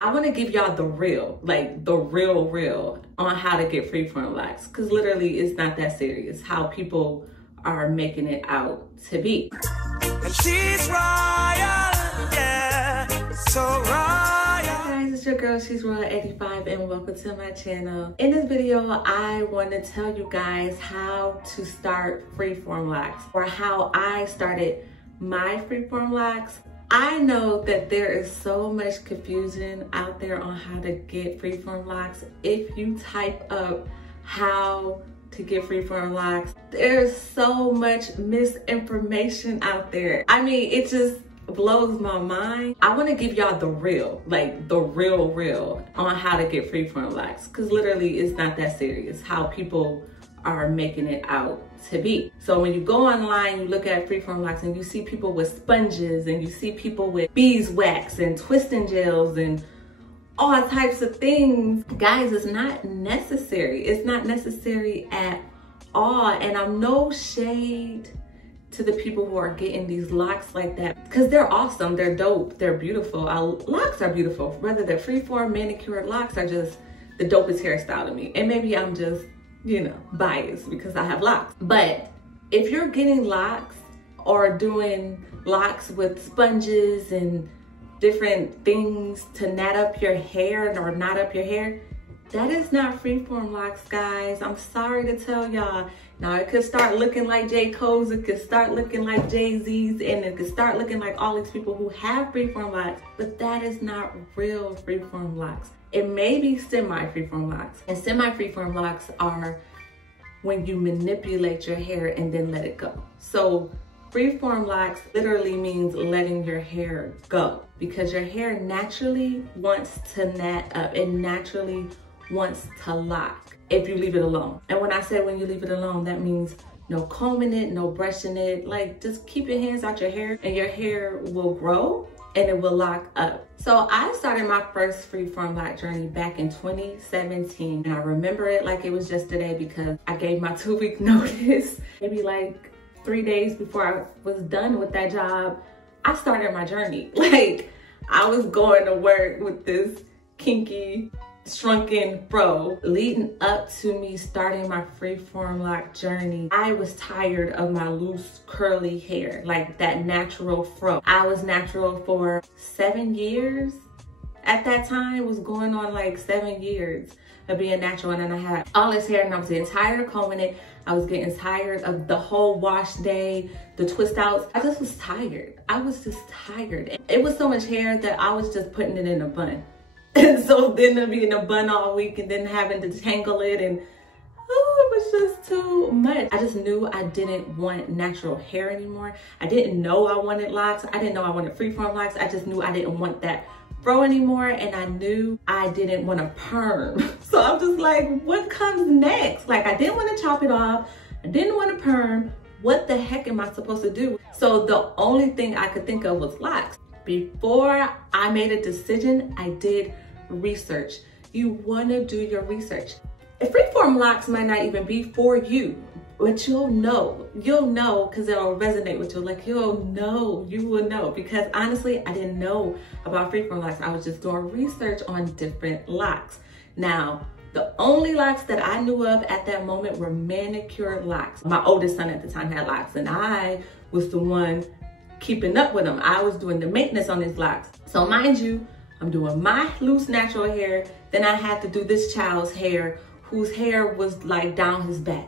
I want to give y'all the real, like the real on how to get Freeform Locs, because literally it's not that serious how people are making it out to be. And she's royal, yeah, so royal. Hey guys, it's your girl, She's Royal 85, and welcome to my channel. In this video, I want to tell you guys how to start Freeform Locs, or how I started my Freeform Locs. I know that there is so much confusion out there on how to get Freeform Locs. If you type up how to get Freeform Locs, there's so much misinformation out there. I mean, it just blows my mind. I want to give y'all the real, like the real on how to get Freeform Locs, because literally it's not that serious how people are making it out to be. So when you go online, you look at Freeform Locs and you see people with sponges, and you see people with beeswax and twisting gels and all types of things. Guys, it's not necessary. It's not necessary at all. And I'm no shade to the people who are getting these locks like that, because they're awesome, they're dope, they're beautiful. Locks are beautiful. Whether they're freeform, manicured locks are just the dopest hairstyle to me. And maybe I'm just, you know, biased because I have locks. But if you're getting locks or doing locks with sponges and different things to knot up your hair or knot up your hair, that is not Freeform Locs, guys. I'm sorry to tell y'all. Now, it could start looking like J. Cole's, it could start looking like Jay-Z's, and it could start looking like all these people who have Freeform Locs, but that is not real Freeform Locs. It may be semi-Freeform Locs, and semi-Freeform Locs are when you manipulate your hair and then let it go. So Freeform Locs literally means letting your hair go, because your hair naturally wants to knot up. It naturally wants to lock if you leave it alone. And when I say when you leave it alone, that means no combing it, no brushing it. Like, just keep your hands out your hair and your hair will grow and it will lock up. So I started my first Freeform Loc journey back in 2017. And I remember it like it was yesterday because I gave my 2-week notice. Maybe like 3 days before I was done with that job, I started my journey. Like, I was going to work with this kinky, shrunken fro. Leading up to me starting my Freeform Loc journey, I was tired of my loose curly hair, like that natural fro. I was natural for 7 years. At that time, was going on like 7 years of being natural, and then I had all this hair and I was getting tired of combing it. I was getting tired of the whole wash day, the twist outs. I just was tired. I was just tired. It was so much hair that I was just putting it in a bun. And so then to be in a bun all week and then having to tangle it, and oh, it was just too much. I just knew I didn't want natural hair anymore. I didn't know I wanted locks. I didn't know I wanted Freeform Locs. I just knew I didn't want that fro anymore, and I knew I didn't want a perm. So I'm just like, what comes next? Like, I didn't want to chop it off. I didn't want a perm. What the heck am I supposed to do? So the only thing I could think of was locks. Before I made a decision, I did research. You want to do your research. Freeform Locs might not even be for you, but you'll know because it'll resonate with you. Like, you will know, because honestly, I didn't know about Freeform Locs. I was just doing research on different locks. Now, the only locks that I knew of at that moment were manicured locks. My oldest son at the time had locks, and I was the one keeping up with them. I was doing the maintenance on his locks. So mind you, I'm doing my loose natural hair. Then I had to do this child's hair, whose hair was like down his back.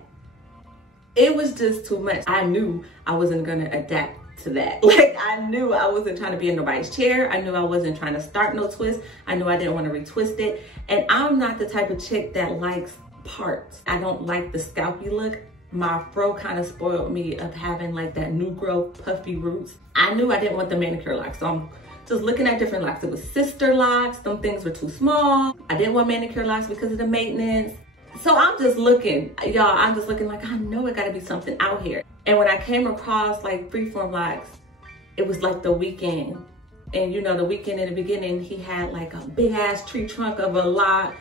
It was just too much. I knew I wasn't gonna adapt to that. Like, I knew I wasn't trying to be in nobody's chair. I knew I wasn't trying to start no twist. I knew I didn't want to retwist it. And I'm not the type of chick that likes parts. I don't like the scalpy look. My fro kind of spoiled me of having like that new growth puffy roots. I knew I didn't want the manicure locks, so I'm just looking at different locks. It was sister locks. Some things were too small. I didn't want manicure locks because of the maintenance. So I'm just looking, y'all, I'm just looking like, I know it gotta be something out here. And when I came across like Freeform Locs, it was like The Weeknd. And you know, The Weeknd in the beginning, he had like a big ass tree trunk of a lock.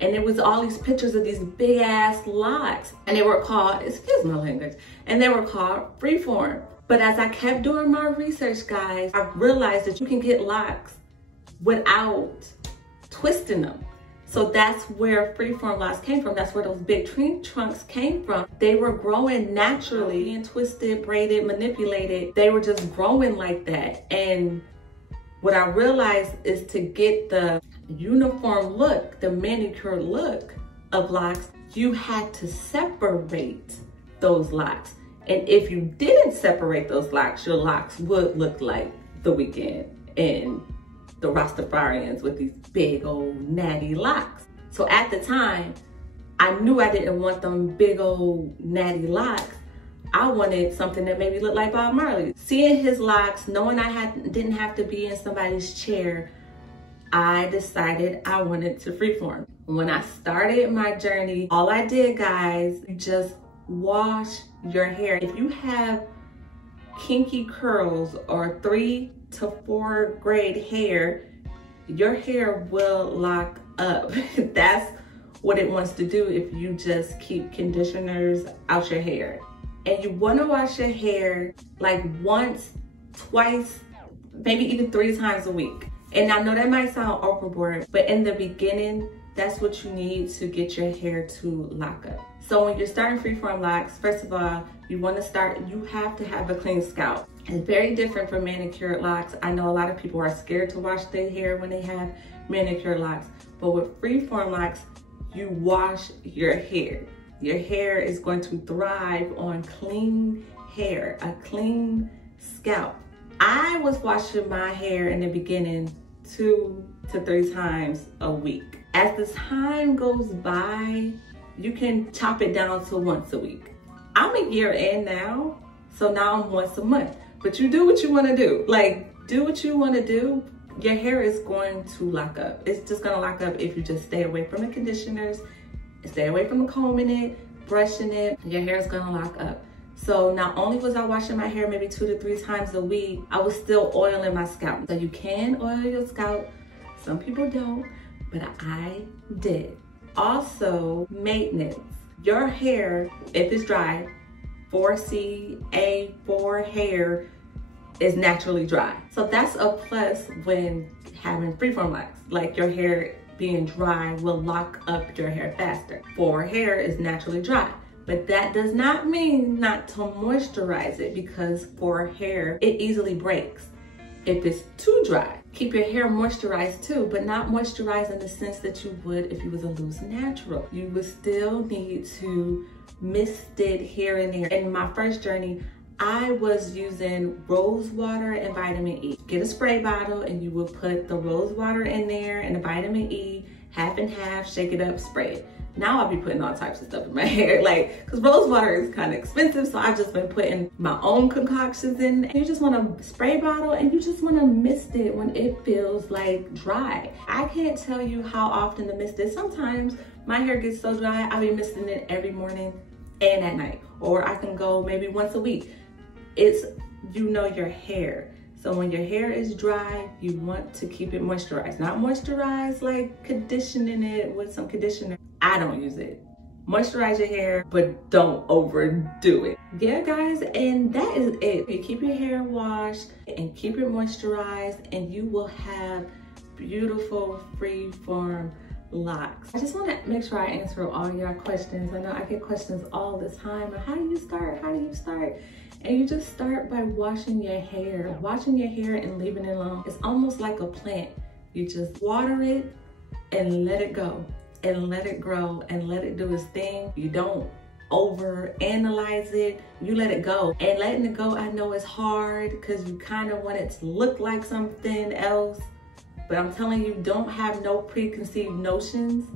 And it was all these pictures of these big ass locks. And they were called, excuse my language, and they were called Freeform. But as I kept doing my research, guys, I realized that you can get locks without twisting them. So that's where Freeform Locs came from. That's where those big tree trunks came from. They were growing naturally, being twisted, braided, manipulated. They were just growing like that. And what I realized is to get the uniform look, the manicured look of locks, you had to separate those locks. And if you didn't separate those locks, your locks would look like The Weeknd and the Rastafarians with these big old natty locks. So at the time, I knew I didn't want them big old natty locks. I wanted something that maybe looked like Bob Marley. Seeing his locks, knowing I didn't have to be in somebody's chair, I decided I wanted to freeform. When I started my journey, all I did, guys, you just wash your hair. If you have kinky curls or 3 to 4 grade hair, your hair will lock up. That's what it wants to do if you just keep conditioners out your hair. And you want to wash your hair like once, twice, maybe even 3 times a week. And I know that might sound overboard, but in the beginning, that's what you need to get your hair to lock up. So when you're starting Freeform Locs, first of all, you have to have a clean scalp. It's very different from manicured locks. I know a lot of people are scared to wash their hair when they have manicured locks, but with Freeform Locs, you wash your hair. Your hair is going to thrive on clean hair, a clean scalp. I was washing my hair in the beginning 2 to 3 times a week. As the time goes by, you can chop it down to once a week. I'm a year in now, so now I'm once a month. But you do what you want to do. Like, do what you want to do. Your hair is going to lock up. It's just going to lock up if you just stay away from the conditioners, stay away from combing it, brushing it. Your hair is going to lock up. So not only was I washing my hair maybe 2 to 3 times a week, I was still oiling my scalp. So you can oil your scalp. Some people don't, but I did. Also, maintenance. Your hair, if it's dry, 4CA4 hair is naturally dry. So that's a plus when having Freeform Locs. Like, your hair being dry will lock up your hair faster. 4 hair is naturally dry. But that does not mean not to moisturize it, because 4 hair, it easily breaks if it's too dry. Keep your hair moisturized too, but not moisturized in the sense that you would if you was a loose natural. You would still need to mist it here and there. In my first journey, I was using rose water and vitamin E. Get a spray bottle and you will put the rose water in there and the vitamin E, half and half, shake it up, spray it. Now I'll be putting all types of stuff in my hair, like, cause rose water is kind of expensive, so I've just been putting my own concoctions in. You just want a spray bottle and you just want to mist it when it feels like dry. I can't tell you how often to mist it. Sometimes my hair gets so dry, I'll be misting it every morning and at night, or I can go maybe once a week. It's, you know, your hair. So when your hair is dry, you want to keep it moisturized. Not moisturized like conditioning it with some conditioner. I don't use it. Moisturize your hair, but don't overdo it. Yeah, guys, and that is it. You keep your hair washed and keep it moisturized, and you will have beautiful Freeform Locs. I just want to make sure I answer all your questions. I know I get questions all the time. How do you start? How do you start? And you just start by washing your hair. Washing your hair and leaving it alone. It's almost like a plant. You just water it and let it go. And let it grow and let it do its thing. You don't over analyze it. You let it go. And letting it go, I know it's hard because you kind of want it to look like something else. But I'm telling you, don't have no preconceived notions,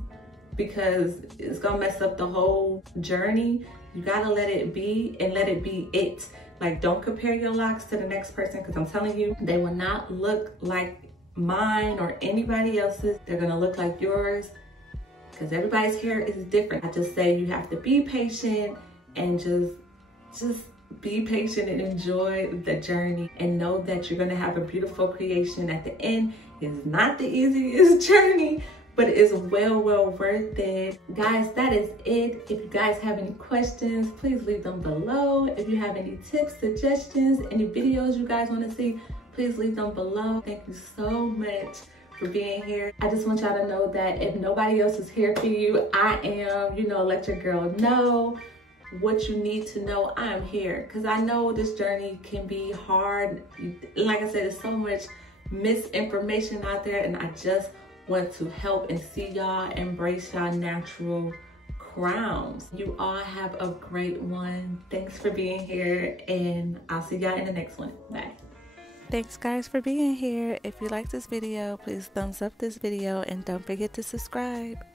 because it's gonna mess up the whole journey. You gotta let it be and let it be it. Like, don't compare your locks to the next person, because I'm telling you, they will not look like mine or anybody else's. They're gonna look like yours, because everybody's hair is different. I just say you have to be patient and just be patient and enjoy the journey, and know that you're gonna have a beautiful creation at the end. It's not the easiest journey, but it is well worth it. Guys, that is it. If you guys have any questions, please leave them below. If you have any tips, suggestions, any videos you guys wanna see, please leave them below. Thank you so much for being here. I just want y'all to know that if nobody else is here for you, I am. You know, let your girl know what you need to know. I'm here because I know this journey can be hard. Like I said, there's so much misinformation out there, and I just want to help and see y'all embrace y'all natural crowns. You all have a great one. Thanks for being here, and I'll see y'all in the next one. Bye. Thanks guys for being here. If you like this video, please thumbs up this video and don't forget to subscribe.